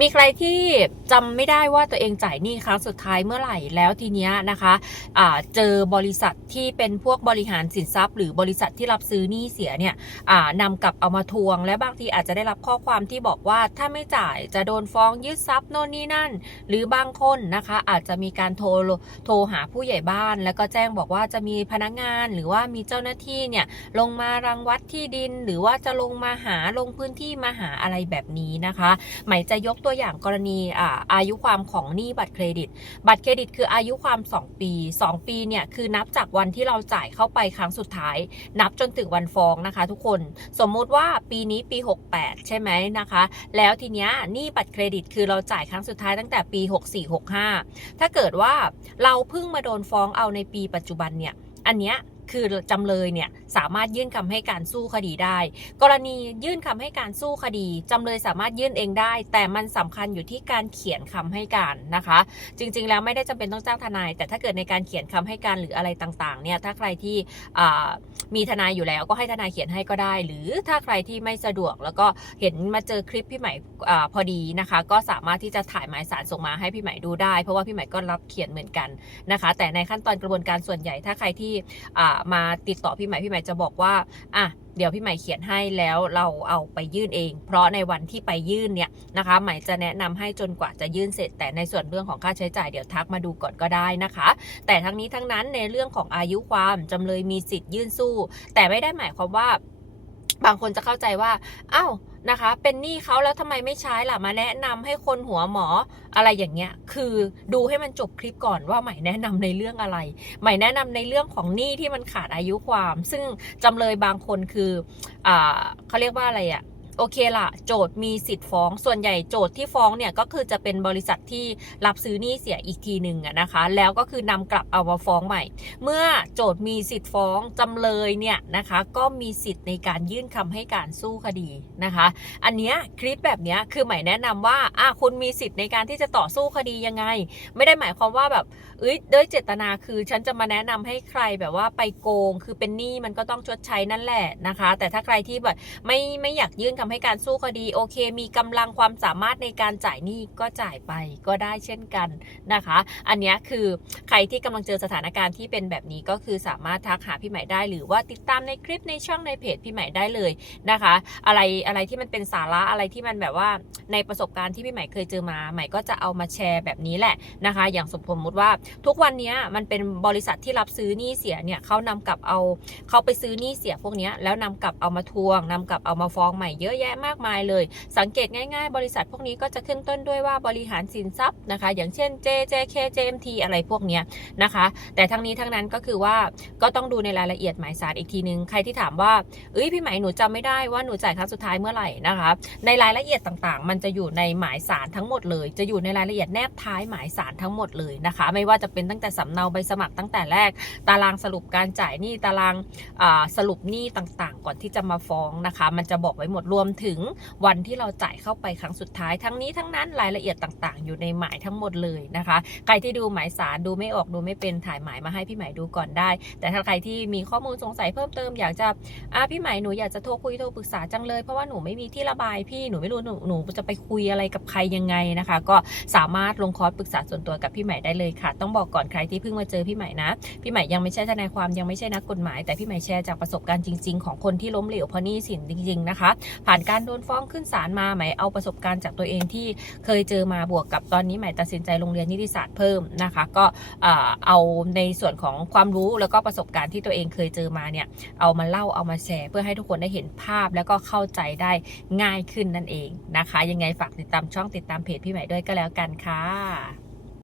มีใครที่จำไม่ได้ว่าตัวเองจ่ายหนี้ครั้งสุดท้ายเมื่อไหร่แล้วทีเนี้ยนะคะอ่าเจอบริษัทที่เป็นพวกบริหารสินทรัพย์ หรือบริษัทที่รับซื้อหนี้เสียเนี่ยอ่านำกลับเอามาทวง และบางทีอาจจะได้รับข้อความที่บอกว่าถ้าไม่จ่ายจะโดนฟ้องยึดทรัพย์โน่นนี่นั่น หรือบางคนนะคะอาจจะมีการโทรโทรหาผู้ใหญ่บ้าน แล้วก็แจ้งบอกว่าจะมีพนักงานหรือว่ามีเจ้าหน้าที่เนี่ยลงมารังวัดที่ดิน หรือว่าจะลงมาหาลงพื้นที่มาหาอะไรแบบนี้นะคะ หมายจะยกตัวอย่างกรณีอาอายุความของหนี้บัตรเครดิต บัตรเครดิตคืออายุความ 2 ปี 2 ปีเนี่ยคือนับจากวันที่เราจ่ายเข้าไปครั้งสุดท้าย นับจนถึงวันฟ้องนะคะ ทุกคนสมมุติว่าปีนี้ปี 68 ใช่ไหมนะคะ แล้วทีเนี้ยหนี้บัตรเครดิต คือเราจ่ายครั้งสุดท้ายตั้งแต่ปี 64-65 ถ้าเกิดว่าเราเพิ่งมาโดนฟ้องเอาในปีปัจจุบันเนี่ยอันเนี้ย คือจำเลยเนี่ยสามารถยื่นคำให้การสู้คดีได้ กรณียื่นคำให้การสู้คดีจำเลยสามารถยื่นเองได้ แต่มันสำคัญอยู่ที่การเขียนคำให้การนะคะ จริง ๆ แล้วไม่ได้จำเป็นต้องจ้างทนาย แต่ถ้าเกิดในการเขียนคำให้การหรืออะไรต่างๆเนี่ยถ้าใครที่มีทนายอยู่แล้วก็ให้ทนายเขียนให้ก็ได้ หรือถ้าใครที่ไม่สะดวกแล้วก็เห็นมาเจอคลิปพี่ใหม่อพอดีนะคะ ก็สามารถที่จะถ่ายหมายสารส่งมาให้พี่ใหม่ดูได้ เพราะว่าพี่ใหม่ก็รับเขียนเหมือนกันนะคะ แต่ในขั้นตอนกระบวนการส่วนใหญ่ถ้าใครที่มาติดต่อพี่ใหม่พี่ใหม่จะบอกว่าอะเดี๋ยวพี่ใหม่เขียนให้แล้วเราเอาไปยื่นเอง เพราะในวันที่ไปยื่นเนี่ยนะคะใหม่จะแนะนำให้จนกว่าจะยื่นเสร็จ แต่ในส่วนเรื่องของค่าใช้จ่ายเดี๋ยวทักมาดูก่อนก็ได้นะคะ แต่ทั้งนี้ทั้งนั้นในเรื่องของอายุความจำเลยมีสิทธิ์ยื่นสู้ แต่ไม่ได้หมายความว่า บางคนจะเข้าใจว่าอ้าวนะคะ เป็นหนี้เขาแล้วทำไมไม่ใช้ล่ะมาแนะนำให้คนหัวหมออะไรอย่างเงี้ย คือดูให้มันจบคลิปก่อนว่าใหม่แนะนำในเรื่องอะไรใหม่แนะนำในเรื่องของหนี้ที่มันขาดอายุความ ซึ่งจำเลยบางคนคืออ่าเขาเรียกว่าอะไรอะ โอเคละโจทย์มีสิทธิ์ฟ้อง ส่วนใหญ่โจทย์ที่ฟ้องเนี่ยก็คือจะเป็นบริษัทที่รับซื้อหนี้เสียอีกทีหนึ่งนะคะ แล้วก็คือนำกลับเอามาฟ้องใหม่ เมื่อโจทย์มีสิทธิ์ฟ้องจำเลยเนี่ยนะคะ ก็มีสิทธิ์ในการยื่นคำให้การสู้คดีนะคะ อันเนี้ยคลิปแบบเนี้ยคือหมายแนะนำว่าอะคุณมีสิทธิ์ในการที่จะต่อสู้คดียังไง ไม่ได้หมายความว่าแบบเอ้ยด้วยเจตนาคือฉันจะมาแนะนำให้ใครแบบว่าไปโกง คือเป็นหนี้มันก็ต้องชดใช้นั่นแหละนะคะ แต่ถ้าใครที่แบบไม่ไม่อยากยื่นคำให้การสู้คดีโอเค มีกำลังความสามารถในการจ่ายหนี้ก็จ่ายไปก็ได้เช่นกันนะคะ อันนี้คือใครที่กำลังเจอสถานการณ์ที่เป็นแบบนี้ก็คือสามารถทักหาพี่ใหม่ได้ หรือว่าติดตามในคลิปในช่องในเพจพี่ใหม่ได้เลยนะคะ อะไรอะไรที่มันเป็นสาระอะไรที่มันแบบว่าในประสบการณ์ที่พี่ใหม่เคยเจอมาใหม่ก็จะเอามาแชร์แบบนี้แหละนะคะ อย่างสมมติว่าทุกวันนี้มันเป็นบริษัทที่รับซื้อหนี้เสียเนี่ยเขานำกลับเอาเขาไปซื้อหนี้เสียพวกนี้แล้วนำกลับเอามาทวงนำกลับเอามาฟ้องใหม่เยอะแยะมากมายเลย สังเกตง่ายๆ บริษัทพวกนี้ก็จะขึ้นต้นด้วยว่าบริหารสินทรัพย์นะคะ อย่างเช่น JJK JMT อะไรพวกเนี้ยนะคะ แต่ทั้งนี้ทั้งนั้นก็คือว่าก็ต้องดูในรายละเอียดหมายสารอีกทีนึง ใครที่ถามว่าเอ้ยพี่หมหนูจำไม่ได้ว่าหนูจ่ายครั้งสุดท้ายเมื่อไหร่นะคะ ในรายละเอียดต่างๆ มันจะอยู่ในหมายสารทั้งหมดเลย จะอยู่ในรายละเอียดแนบท้ายหมายสารทั้งหมดเลยนะคะ ไม่ว่าจะเป็นตั้งแต่สำเนาใบสมัครตั้งแต่แรก ตารางสรุปการจ่ายหนี้ตารางสรุปหนี้ต่างๆ ก่อนที่จะมาฟ้องนะคะ มันจะบอกไว้หมดรวมมถึงวันที่เราจ่ายเข้าไปครั้งสุดท้าย ทั้งนี้ทั้งนั้นรายละเอียดต่างๆ อยู่ในหมายทั้งหมดเลยนะคะ ใครที่ดูหมายสารดูไม่ออกดูไม่เป็นถ่ายหมายมาให้พี่หมายดูก่อนได้ แต่ถ้าใครที่มีข้อมูลสงสัยเพิ่มเติมอยากจะอ่าพี่หมายหนูอยากจะโทรคุยโทรปรึกษาจังเลยเพราะว่าหนูไม่มีที่ระบายพี่หนูไม่รู้หนูหนูจะไปคุยอะไรกับใครยังไงนะคะ ก็สามารถลงคอร์สปรึกษาส่วนตัวกับพี่ใหม่ได้เลยค่ะ ต้องบอกก่อนใครที่เพิ่งมาเจอพี่ใหม่นะ พี่ใหม่ยังไม่ใช่ทนายความยังไม่ใช่นักกฎหมาย แต่พี่ใหม่แชร์จากประสบการณ์จริง ๆ ของคนที่ล้มเหลวเพราะหนี้สินจริง ๆ นะคะผ่านการโดนฟ้องขึ้นศาลมาไหมเอาประสบการณ์จากตัวเองที่เคยเจอมาบวกกับตอนนี้ใหม่ตัดสินใจโรงเรียนนิติศาสตร์เพิ่มนะคะ ก็เอาในส่วนของความรู้แล้วก็ประสบการณ์ที่ตัวเองเคยเจอมาเนี่ยเอามาเล่าเอามาแชร์ เพื่อให้ทุกคนได้เห็นภาพแล้วก็เข้าใจได้ง่ายขึ้นนั่นเองนะคะ ยังไงฝากติดตามช่องติดตามเพจพี่ใหม่ด้วยก็แล้วกันค่ะ